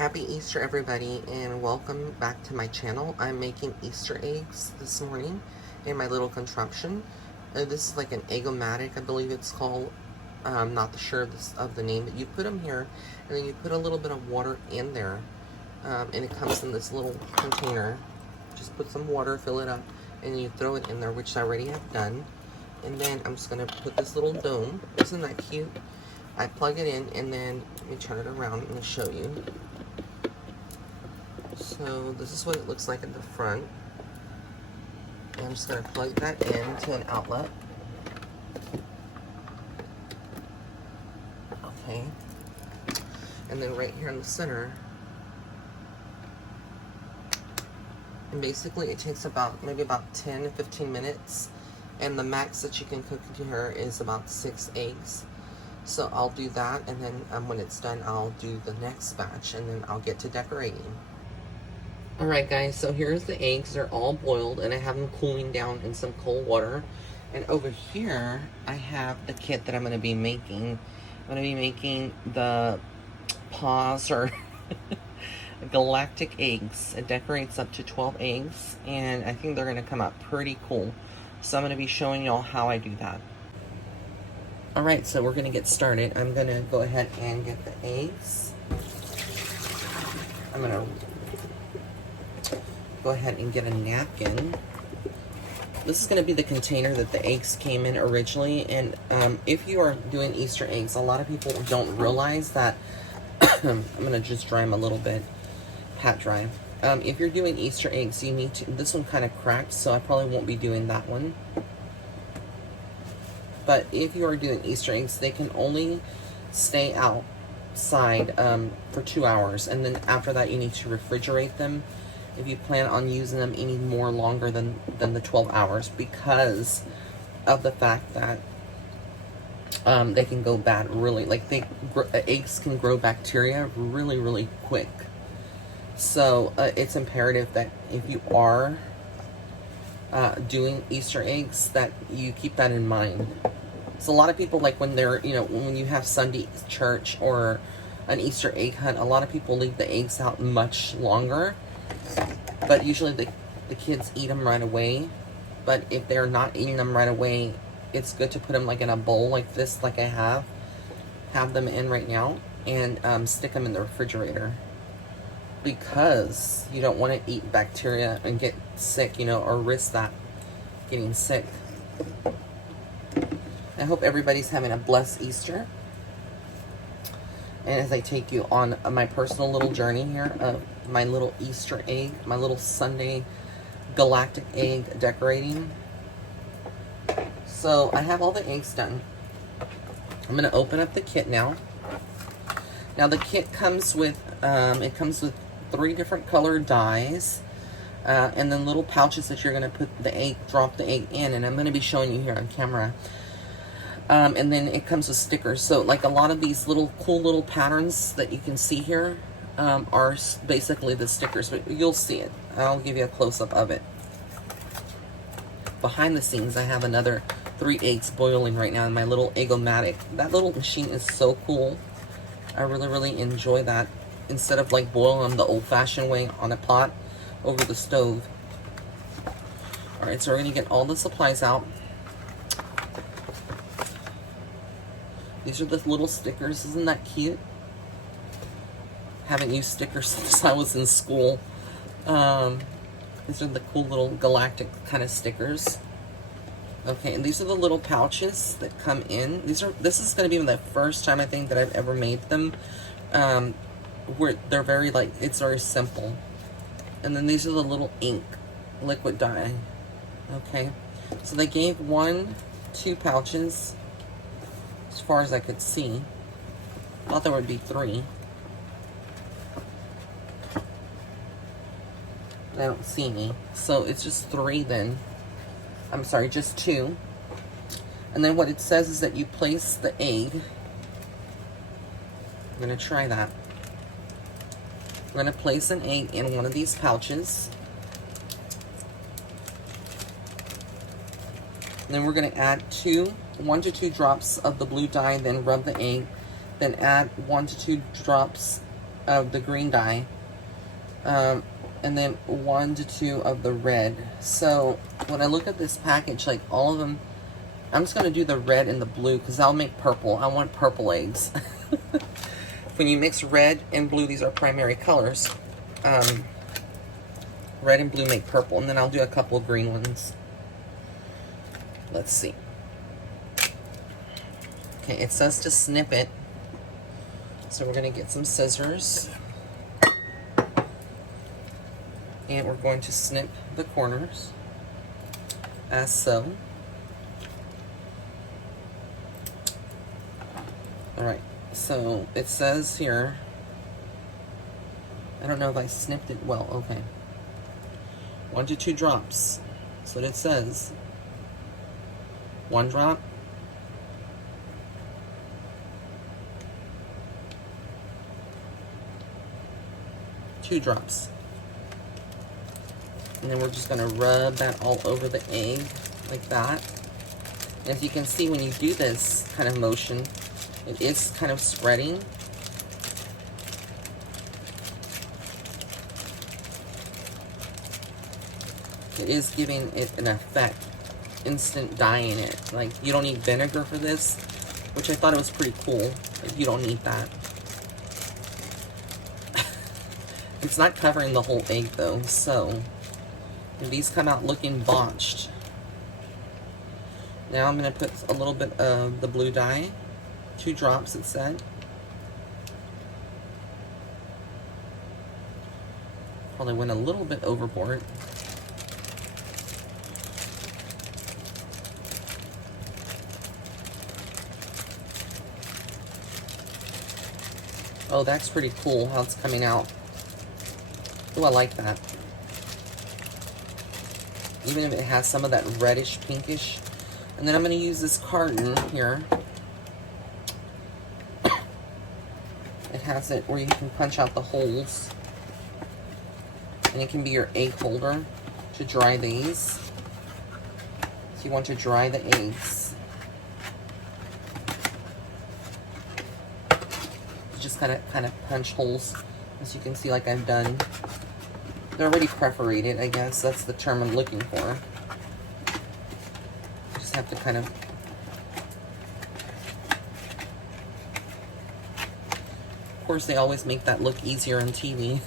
Happy Easter, everybody, and welcome back to my channel. I'm making Easter eggs this morning in my little contraption. This is like an egg-o-matic, I believe it's called. I'm not sure of the name, but you put them here, and then you put a little bit of water in there, and it comes in this little container. Just put some water, fill it up, and you throw it in there, which I already have done. And then I'm just going to put this little dome. Isn't that cute? I plug it in, and then let me turn it around and show you. So this is what it looks like at the front. And I'm just going to plug that in to an outlet. Okay. And then right here in the center. And basically it takes maybe about 10 to 15 minutes. And the max that you can cook into here is about 6 eggs. So I'll do that, and then when it's done, I'll do the next batch, and then I'll get to decorating. Alright guys, so here's the eggs. They're all boiled, and I have them cooling down in some cold water. And over here, I have the kit that I'm going to be making. I'm going to be making the paws, or galactic eggs. It decorates up to 12 eggs, and I think they're going to come out pretty cool. So I'm going to be showing y'all how I do that. Alright, so we're going to get started. I'm going to go ahead and get the eggs. I'm going to go ahead and get a napkin. This is going to be the container that the eggs came in originally. And if you are doing Easter eggs, a lot of people don't realize that. I'm going to just dry them a little bit, pat dry. If you're doing Easter eggs, you need to, this one kind of cracked, so I probably won't be doing that one. But if you are doing Easter eggs, they can only stay outside for 2 hours. And then after that, you need to refrigerate them. If you plan on using them any more longer than the 12 hours, because of the fact that they can go bad really, like eggs can grow bacteria really, really quick. So it's imperative that if you are doing Easter eggs, that you keep that in mind. So a lot of people, like when they're, when you have Sunday church or an Easter egg hunt, a lot of people leave the eggs out much longer. But usually the kids eat them right away. But if they're not eating them right away, it's good to put them like in a bowl like this, like I have them in right now, and stick them in the refrigerator. Because you don't want to eat bacteria and get sick, or risk that, getting sick. I hope everybody's having a blessed Easter. And as I take you on my personal little journey here of my little Easter egg, my little Sunday galactic egg decorating. So I have all the eggs done. I'm going to open up the kit now. Now the kit comes with, it comes with 3 different colored dies, and then little pouches that you're going to put the egg, drop the egg in, and I'm going to be showing you here on camera. And then it comes with stickers. So like a lot of these little cool little patterns that you can see here are basically the stickers, but you'll see it. I'll give you a close-up of it. Behind the scenes, I have another 3 eggs boiling right now in my little egg-o-matic. That little machine is so cool. I really, really enjoy that. Instead of like boiling them the old-fashioned way on a pot over the stove. Alright, so we're going to get all the supplies out. These are the little stickers. Isn't that cute? Haven't used stickers since I was in school. These are the cool little galactic kind of stickers. Okay, and these are the little pouches that come in. This is going to be the first time I think that I've ever made them. Where they're very it's very simple. And then these are the little ink, liquid dye. Okay, so they gave 2 pouches, as far as I could see. I thought there would be 3. I don't see any. So it's just 3 then. I'm sorry, just 2. And then what it says is that you place the egg. I'm going to try that. We're going to place an egg in one of these pouches. And then we're going to add 1 to 2 drops of the blue dye, then rub the egg. Then add 1 to 2 drops of the green dye, and then 1 to 2 of the red. So when I look at this package, like all of them, I'm just going to do the red and the blue because I'll make purple. I want purple eggs. When you mix red and blue, these are primary colors. Red and blue make purple, and then I'll do a couple of green ones. Let's see. Okay, it says to snip it. So we're going to get some scissors. And we're going to snip the corners, as so. Alright, so it says here, I don't know if I snipped it well, okay. 1 to 2 drops. That's what it says. 1 drop. 2 drops. And then we're just going to rub that all over the egg like that. And as you can see, when you do this kind of motion, it is kind of spreading. It is giving it an effect, instant dyeing it. Like, you don't need vinegar for this, which I thought it was pretty cool. Like, you don't need that. It's not covering the whole egg though, so these come out looking botched. Now I'm going to put a little bit of the blue dye, 2 drops it said. Probably went a little bit overboard. Oh, that's pretty cool how it's coming out. Oh, I like that. Even if it has some of that reddish, pinkish. And then I'm going to use this carton here. It has it where you can punch out the holes. And it can be your egg holder to dry these. So you want to dry the eggs. Just kind of punch holes, as you can see, like I've done. They're already perforated, I guess. That's the term I'm looking for. Just have to kind of... Of course, they always make that look easier on TV.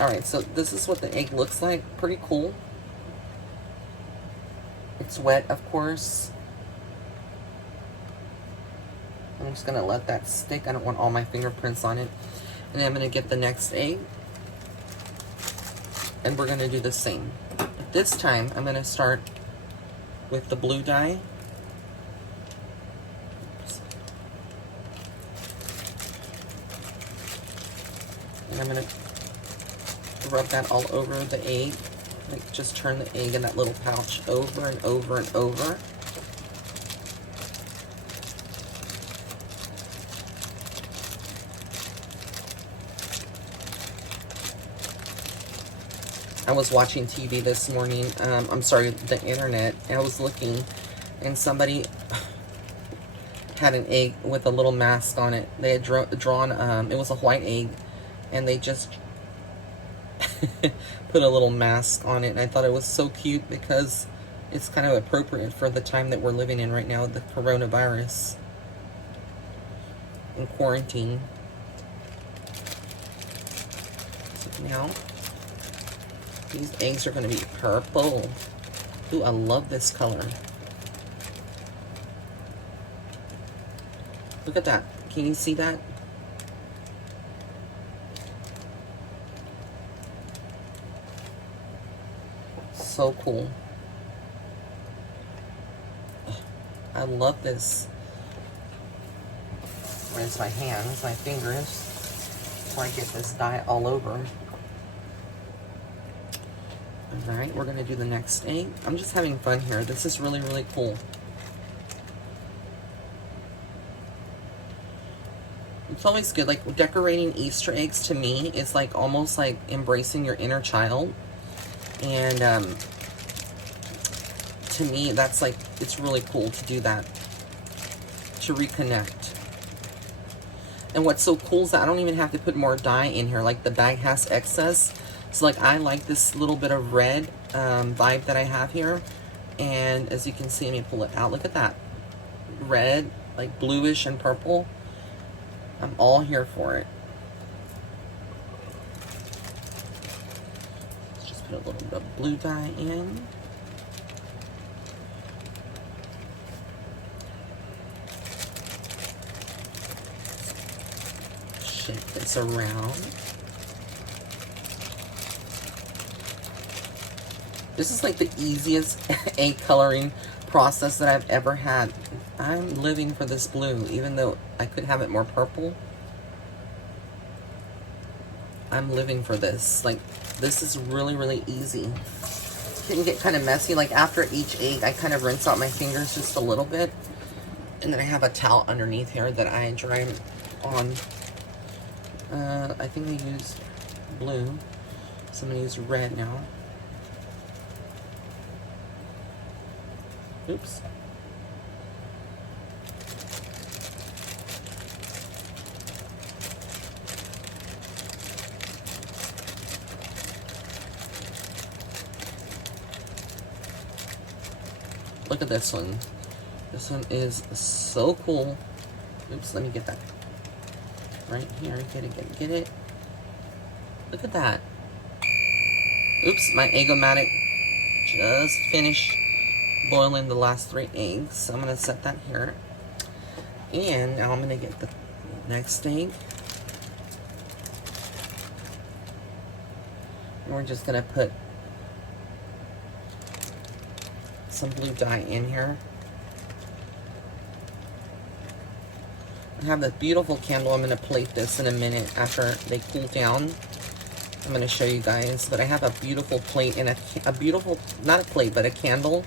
Alright, so this is what the egg looks like. Pretty cool. It's wet, of course. I'm just going to let that stick. I don't want all my fingerprints on it. And then I'm going to get the next egg. And we're going to do the same. But this time, I'm going to start with the blue dye. And I'm going to rub that all over the egg. Like, just turn the egg in that little pouch over and over and over. I was watching TV this morning, I'm sorry, the internet, and I was looking, and somebody had an egg with a little mask on it. They had drawn, it was a white egg, and they just put a little mask on it, and I thought it was so cute because it's kind of appropriate for the time that we're living in right now, the coronavirus and quarantine. So now, these eggs are going to be purple. Ooh, I love this color. Look at that. Can you see that? So cool. I love this. Rinse my hands, my fingers, before I get this dye all over. Alright, we're going to do the next egg. I'm just having fun here. This is really, really cool. It's always good. Like, decorating Easter eggs to me is like almost like embracing your inner child. And to me, that's like, it's really cool to do that. To reconnect. And what's so cool is that I don't even have to put more dye in here. Like the bag has excess. So like I like this little bit of red vibe that I have here. And as you can see, let me pull it out. Look at that. Red, like bluish and purple. I'm all here for it. Let's just put a little bit of blue dye in. Shake this around. This is like the easiest egg coloring process that I've ever had. I'm living for this blue, even though I could have it more purple. I'm living for this. Like, this is really, really easy. It can get kind of messy. Like, after each egg, I kind of rinse out my fingers just a little bit. And then I have a towel underneath here that I dry on. I think I used blue. So I'm going to use red now. Oops. Look at this one. This one is so cool. Oops, let me get that. Right here. Get it, get it. Look at that. Oops, my Egg-O-Matic just finished boiling the last 3 eggs. So I'm going to set that here. And now I'm going to get the next egg. And we're just going to put some blue dye in here. I have this beautiful candle. I'm going to plate this in a minute after they cool down. I'm going to show you guys. But I have a beautiful plate and a beautiful, not a plate, but a candle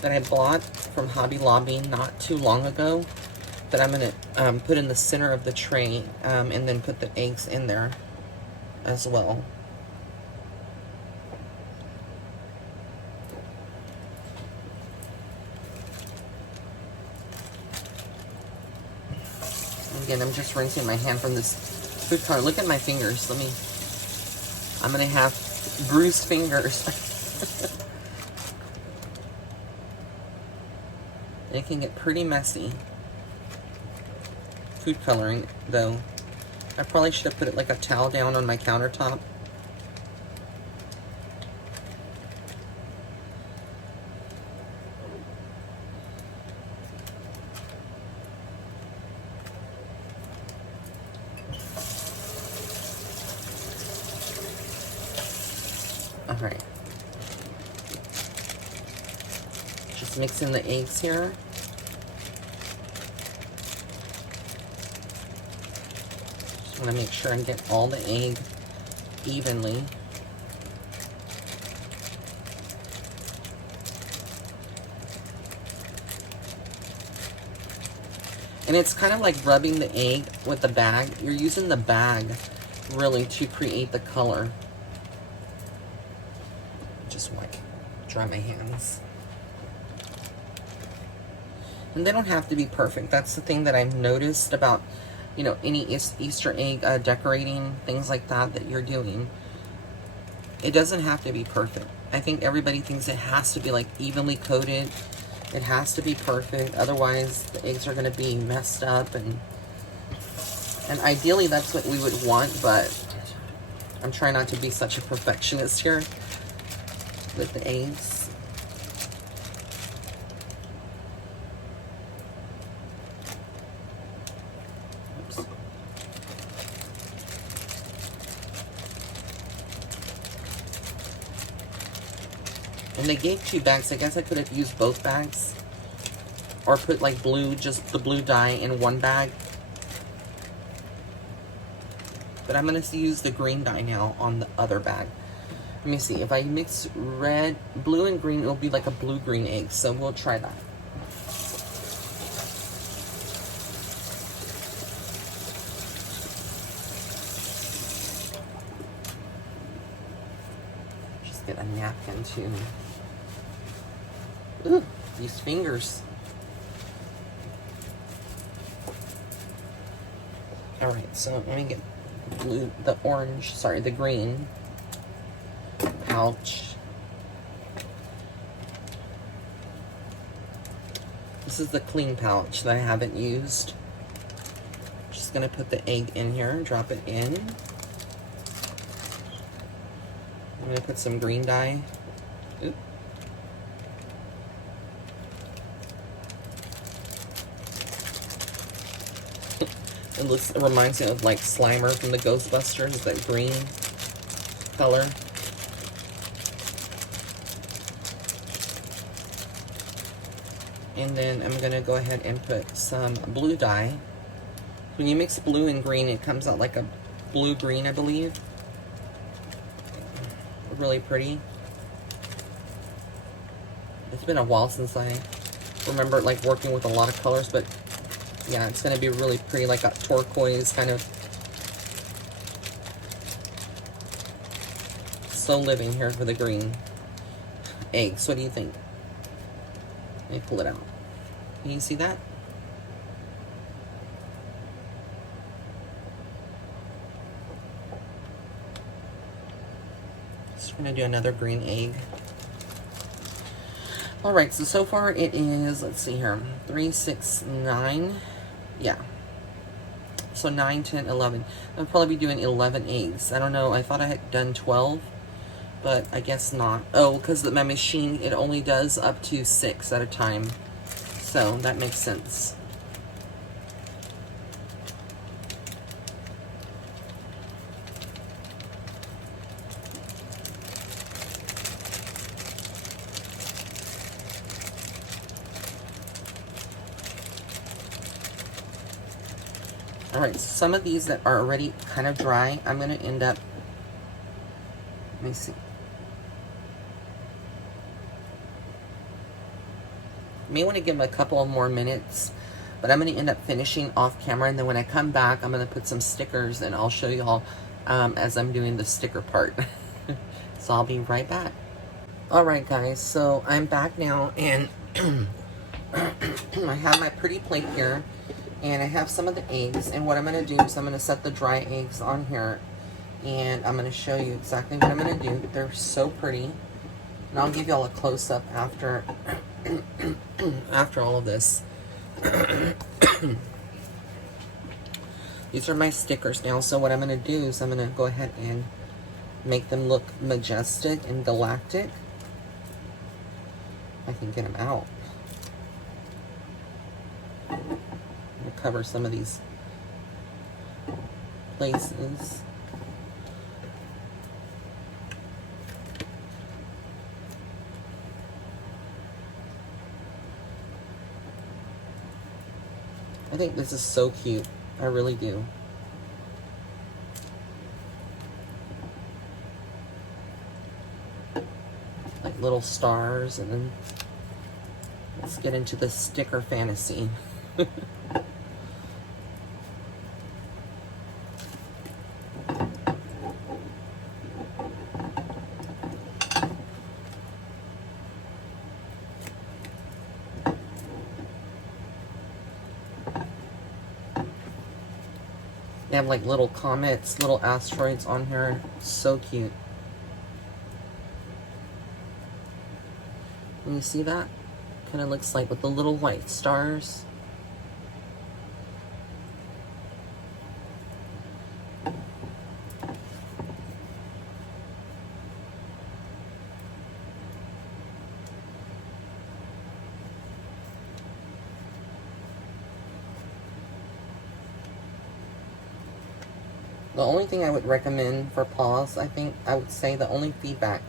that I bought from Hobby Lobby not too long ago that I'm going to put in the center of the tray and then put the eggs in there as well. Again, I'm just rinsing my hand from this food color. Look at my fingers. I'm going to have bruised fingers. It can get pretty messy. Food coloring, though. I probably should have put it like a towel down on my countertop. Alright. Just mixing the eggs here. Just want to make sure I get all the egg evenly. And it's kind of like rubbing the egg with the bag. You're using the bag really to create the color. Just like dry my hands. And they don't have to be perfect. That's the thing that I've noticed about, you know, any Easter egg decorating, things like that that you're doing. It doesn't have to be perfect. I think everybody thinks it has to be like evenly coated. It has to be perfect. Otherwise, the eggs are going to be messed up. And ideally, that's what we would want. But I'm trying not to be such a perfectionist here with the eggs. Oops. And they gave 2 bags. I guess I could have used both bags. Or put like blue, just the blue dye in one bag. But I'm going to use the green dye now on the other bag. Let me see. If I mix red, blue, and green, it'll be like a blue-green egg. So we'll try that. Just get a napkin too. Ooh, these fingers. All right, so let me get the green pouch. This is the clean pouch that I haven't used. Just gonna put the egg in here, drop it in. I'm gonna put some green dye. Oop. It reminds me of like Slimer from the Ghostbusters, that green color. And then I'm gonna go ahead and put some blue dye. When you mix blue and green, it comes out like a blue-green, I believe. Really pretty. It's been a while since I remember like working with a lot of colors, but yeah, it's gonna be really pretty, like a turquoise kind of. So living here for the green eggs. What do you think? Let me pull it out. Can you see that? Just gonna do another green egg. All right, so far it is, let's see here, 3, 6, 9. Yeah. So 9, 10, 11. I'll probably be doing 11 eggs. I don't know. I thought I had done 12, but I guess not. Oh, because my machine, it only does up to 6 at a time. So that makes sense. All right, some of these that are already kind of dry, I'm going to end up, let me see. May want to give them a couple of more minutes, but I'm going to end up finishing off camera, and then when I come back, I'm going to put some stickers, and I'll show you all as I'm doing the sticker part. So I'll be right back. All right, guys, so I'm back now, and I have my pretty plate here. And I have some of the eggs, and what I'm going to do is I'm going to set the dry eggs on here, and I'm going to show you exactly what I'm going to do. They're so pretty, and I'll give y'all a close-up after after all of this. These are my stickers now, so what I'm going to do is I'm going to go ahead and make them look majestic and galactic. I can get them out. Cover some of these places. I think this is so cute. I really do. Like little stars, and then let's get into the sticker fantasy. They have like little comets, little asteroids on here. So cute. Can you see that? Kind of looks like with the little white stars. The only thing I would recommend for paws, I think, I would say the only feedback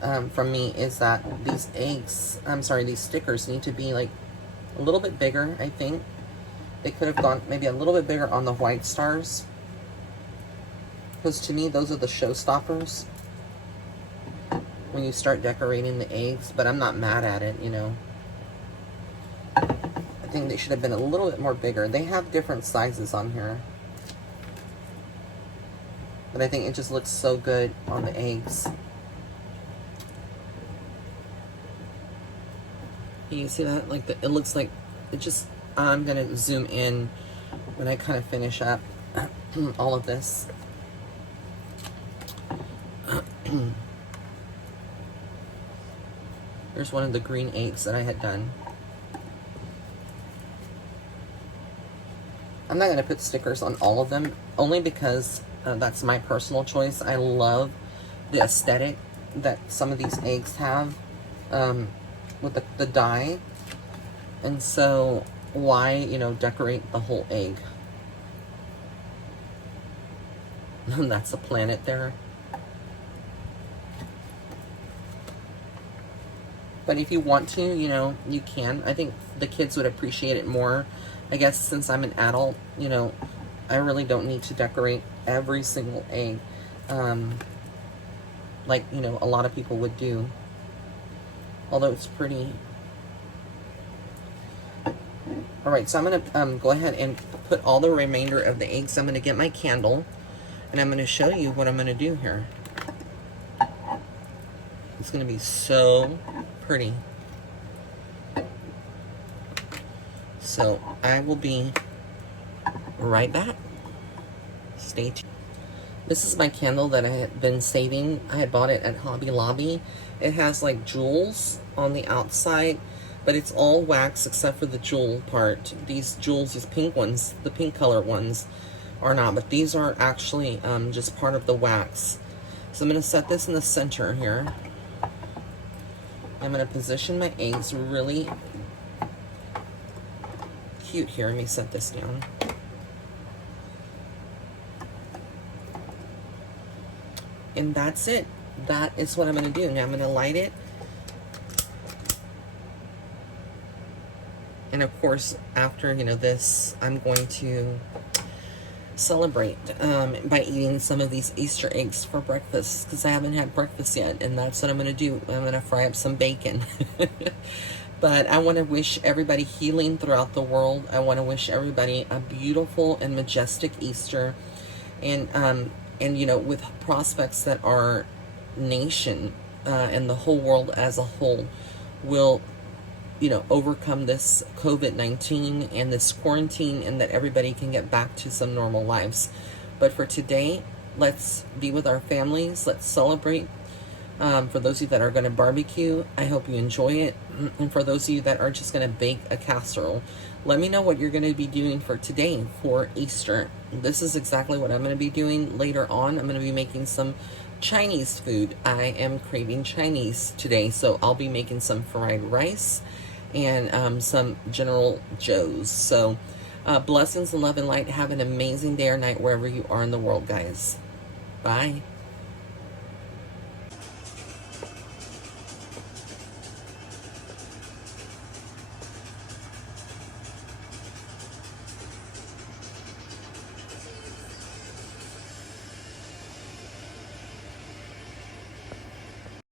from me is that these these stickers need to be like a little bit bigger, I think. They could have gone maybe a little bit bigger on the white stars. Because to me, those are the showstoppers when you start decorating the eggs. But I'm not mad at it, you know. I think they should have been a little bit more bigger. They have different sizes on here. But I think it just looks so good on the eggs. Can you see that? Like it looks like it just, I'm gonna zoom in when I kind of finish up. all of this. There's one of the green eggs that I had done. I'm not going to put stickers on all of them, only because that's my personal choice. I love the aesthetic that some of these eggs have with the dye. And so, why, you know, decorate the whole egg? And that's a planet there. But if you want to, you know, you can. I think the kids would appreciate it more. I guess since I'm an adult, you know, I really don't need to decorate every single egg. Like, you know, a lot of people would do. Although it's pretty. Alright, so I'm going to go ahead and put all the remainder of the eggs. I'm going to get my candle. And I'm going to show you what I'm going to do here. It's going to be so pretty. So I will be right back. Stay tuned. This is my candle that I had been saving. I had bought it at Hobby Lobby. It has like jewels on the outside, but it's all wax except for the jewel part. These jewels, these pink ones, the pink color ones are not, but these are actually just part of the wax. So I'm going to set this in the center here. I'm going to position my eggs really cute here. Let me set this down. And that's it. That is what I'm going to do. Now I'm going to light it. And of course, after, you know, this, I'm going to celebrate by eating some of these Easter eggs for breakfast, because I haven't had breakfast yet, and that's what I'm going to do. I'm going to fry up some bacon. But I want to wish everybody healing throughout the world. I want to wish everybody a beautiful and majestic Easter, and you know, with prospects that our nation and the whole world as a whole will, you know, overcome this COVID-19 and this quarantine, and that everybody can get back to some normal lives. But for today, let's be with our families. Let's celebrate. For those of you that are going to barbecue, I hope you enjoy it. And for those of you that are just going to bake a casserole, let me know what you're going to be doing for today for Easter. This is exactly what I'm going to be doing later on. I'm going to be making some Chinese food. I am craving Chinese today, so I'll be making some fried rice and some General Joe's. So blessings and love and light. Have an amazing day or night wherever you are in the world, guys. Bye.